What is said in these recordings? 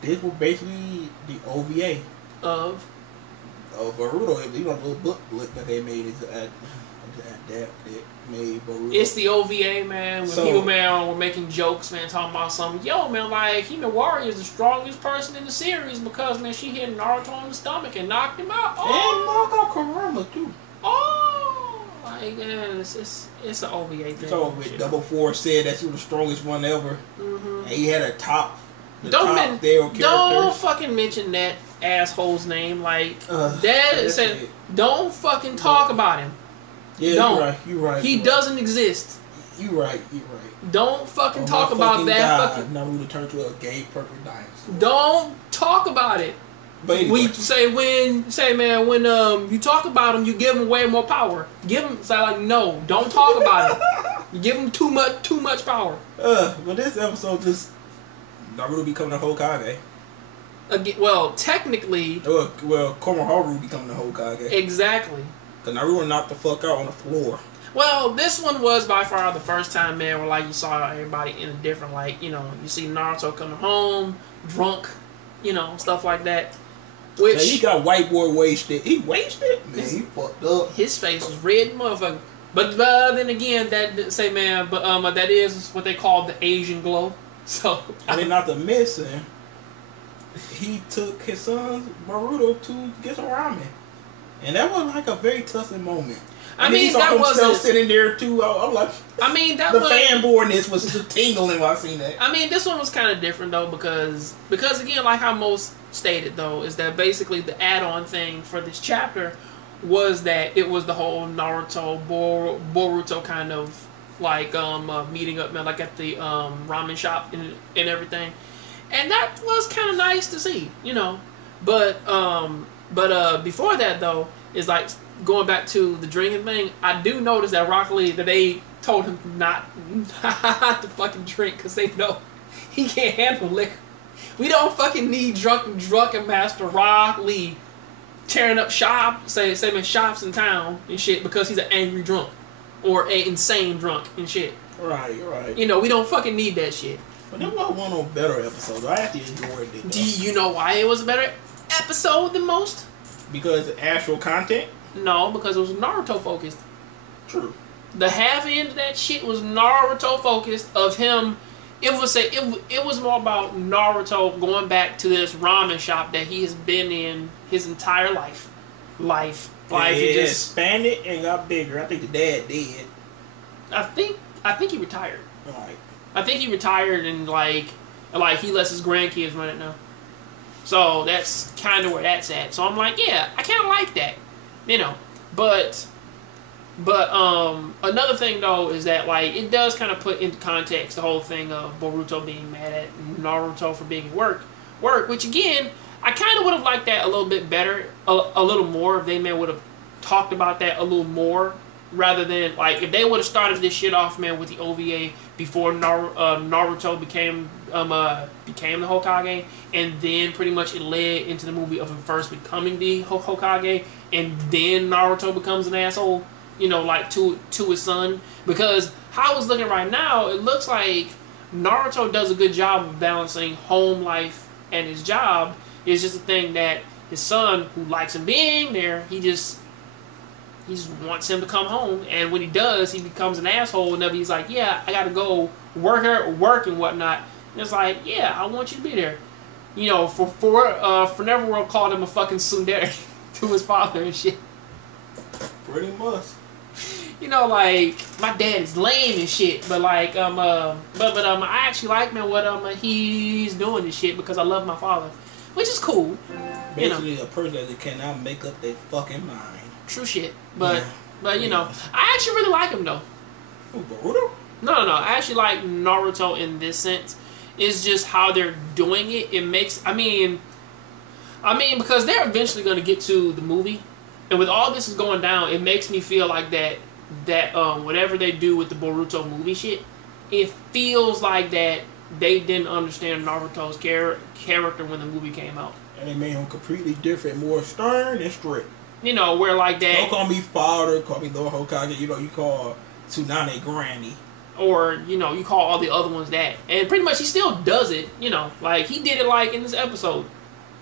This was basically the OVA of Boruto. You know, the little book that they made is adapted. Made Boruto. It's the OVA, man. When people, man, were making jokes, man, talking about something. Yo, man, like, Hinawari is the strongest person in the series because, man, she hit Naruto in the stomach and knocked him out. Oh. And knocked out Kurama, too. Oh. Like, yeah, it's an OVA thing. So, with Double Four said that she was the strongest one ever. Mm-hmm. And he had a top. Don't fucking mention that asshole's name. Like, don't fucking talk about him. Yeah, you're right. He doesn't exist. You're right. Don't fucking talk about that. Fucking Naruto turned to a gay perfect dinosaur. Don't talk about it. But anyway. When you talk about him, you give him way more power. No, don't talk about it. You give him too much power. But this episode just Naruto becoming a Hokage. Again, well, technically. Well, Konohamaru becoming the Hokage. Exactly. Cause Naruto knocked the fuck out on the floor. Well, this one was by far the first time, man, where like you saw everybody in a different, like, you see Naruto coming home drunk, stuff like that. Which man, he got white boy wasted. He wasted. Man, he fucked up. His face was red, motherfucker. But then again, that is what they call the Asian glow. So I mean, not to miss him. He took his son Boruto to get some ramen. And that was like a very touching moment. He saw himself sitting there too. I'm like, the fanboyness was just tingling when I seen that. I mean, this one was kind of different though because again, like how most stated though, is that basically the add-on thing for this chapter was that it was the whole Naruto Boruto kind of like meeting up, man, like at the ramen shop and everything, and that was kind of nice to see, But before that though, is like going back to the drinking thing. I do notice that Rock Lee, that they told him not to fucking drink because they know he can't handle liquor. We don't fucking need drunken master Rock Lee tearing up shops in town and shit because he's an angry drunk or an insane drunk and shit. Right. We don't fucking need that shit. But there was one of the better episodes. I actually enjoyed it. Do you know why it was a better episode than most? Because of actual content? No, because it was Naruto focused. True. The half end of that shit was Naruto focused of him. It was more about Naruto going back to this ramen shop that he has been in his entire life. It just expanded and got bigger. I think the dad did. I think he retired. Right. I think he retired and like he lets his grandkids run it now. So that's kind of where that's at. So I'm like, yeah, I kind of like that, But another thing though is that like it does kind of put into context the whole thing of Boruto being mad at Naruto for being at work. Which again, I kind of would have liked that a little bit better, a little more if they would have talked about that a little more. Rather than, like, if they would have started this shit off, man, with the OVA before Naruto became the Hokage, and then pretty much it led into the movie of him first becoming the Hokage, and then Naruto becomes an asshole, like to his son. Because how it's looking right now, it looks like Naruto does a good job of balancing home life and his job. It's just a thing that his son, who likes him being there, he just wants him to come home, and when he does, he becomes an asshole whenever he's like, yeah, I gotta go work and whatnot. And it's like, yeah, I want you to be there. For Neverworld called him a fucking tsundere to his father and shit. Pretty much. Like, my dad is lame and shit, but like, I actually like, man, what he's doing and shit because I love my father, which is cool. Basically, a person that cannot make up their fucking mind. True shit, but I actually really like him though. Who, Boruto? No. I actually like Naruto in this sense. It's just how they're doing it. It makes, I mean, because they're eventually going to get to the movie, and with all this is going down, it makes me feel like that whatever they do with the Boruto movie shit, it feels like that they didn't understand Naruto's character when the movie came out, and they made him completely different, more stern and strict. Where like that. Don't call me father, call me Lord Hokage. You call Tsunade Granny. or you know, you call all the other ones that, and pretty much he still does it. You know, like he did it like in this episode.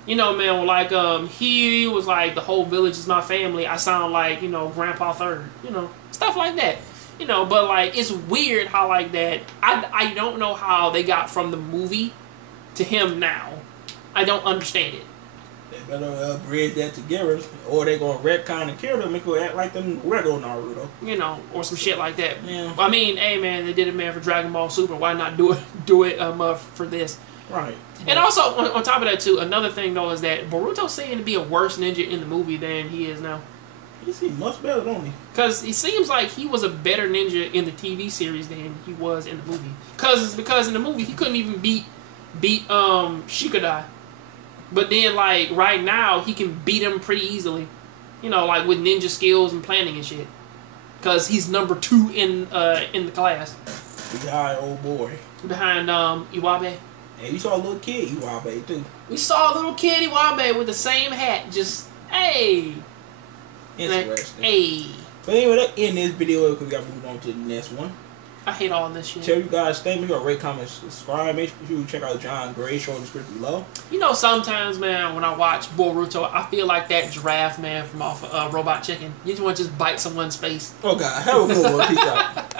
You know, man, like he was like, the whole village is my family. I sound like, you know, Grandpa Third. You know, stuff like that. You know, but like it's weird how like that. I don't know how they got from the movie to him now. I don't understand it. They better bridge that together, or they gonna retcon and kill them and go act like them regular Naruto. You know, or some shit like that. Yeah. I mean, hey man, they did it, man, for Dragon Ball Super. Why not do it for this? Right. And also on top of that too, another thing though is that Boruto's saying to be a worse ninja in the movie than he is now. He seems much better, don't he? Because he seems like he was a better ninja in the TV series than he was in the movie. Because in the movie he couldn't even beat Shikadai. But then like right now he can beat him pretty easily. You know, like with ninja skills and planning and shit. Because he's number 2 in the class. Behind old boy. Behind Iwabe. And you saw a little kid Iwabe too. We saw a little kid Iwabe with the same hat. Just, hey. Interesting. Hey. But anyway, that end this video because we got to move on to the next one. I hate all this shit. Tell you guys, thank you. Rate, comment, subscribe. Make sure you check out Jongravesshow in the description below. You know, sometimes, man, when I watch Boruto, I feel like that giraffe, man, from off Robot Chicken. You just want to just bite someone's face. Oh, God. Have a good one. Peace out.